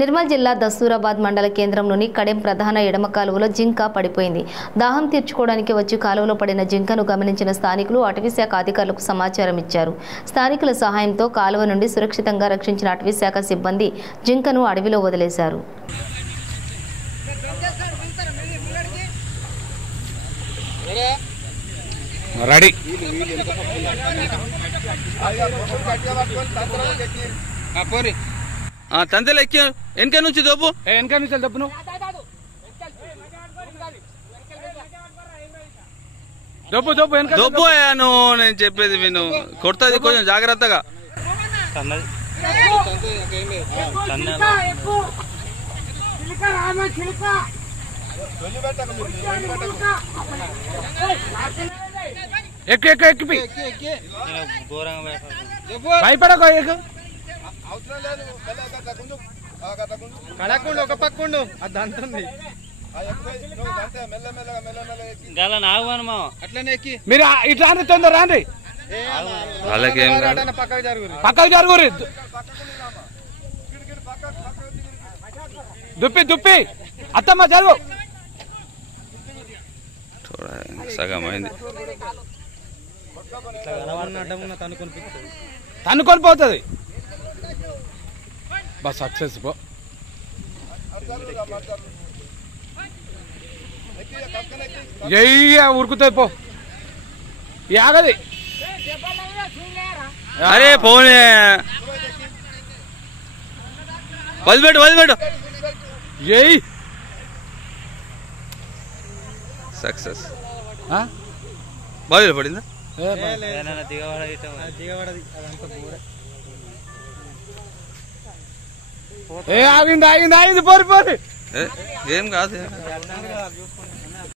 నిర్మల్ జిల్లా దస్తూరాబాద్ మండల కేంద్రంలోని కడెం ప్రధాన ఎడమ కాలువలో జింక పడిపోయింది. దాహం తీర్చుకోవడానికి వచ్చి కాలువలో పడిన జింకను గమనించిన స్థానికులు అటవీశాఖ అధికారులకు సమాచారం ఇచ్చారు. స్థానికుల సహాయంతో కాలువ నుండి సురక్షితంగా రక్షించిన అటవీశాఖ సిబ్బంది జింకను అడవిలో వదిలేశారు. తంతలు ఎక్కి వెనక నుంచి దోపు వెనక నుంచి దప్పు నువ్వు దప్పు దప్పు వెనక దోపు నువ్వు నేను చెప్పేది విను కొడుతుంది కొంచెం జాగ్రత్తగా. ఎక్కు ఎక్కు ఎక్కి భయపడకు కడకుండా ఒక పక్కుండు అది అంటుంది మీరు ఇట్లా అని తొందర రాండి పక్కకు జరుగురి దుప్పి దుప్పి అత్తమ్మ చదువు సగం అయింది తన్నుకొని పోతుంది బస్ సక్సెస్ పో ఉరుకుతాయి పో ఆగది అరే పోనే వదిలిపెట్టు వదిలిపెట్టు సక్సెస్ బాగా పడిందా ఆగింది ఆగింది ఆగింది పోరి పోరి ఏం కాదు.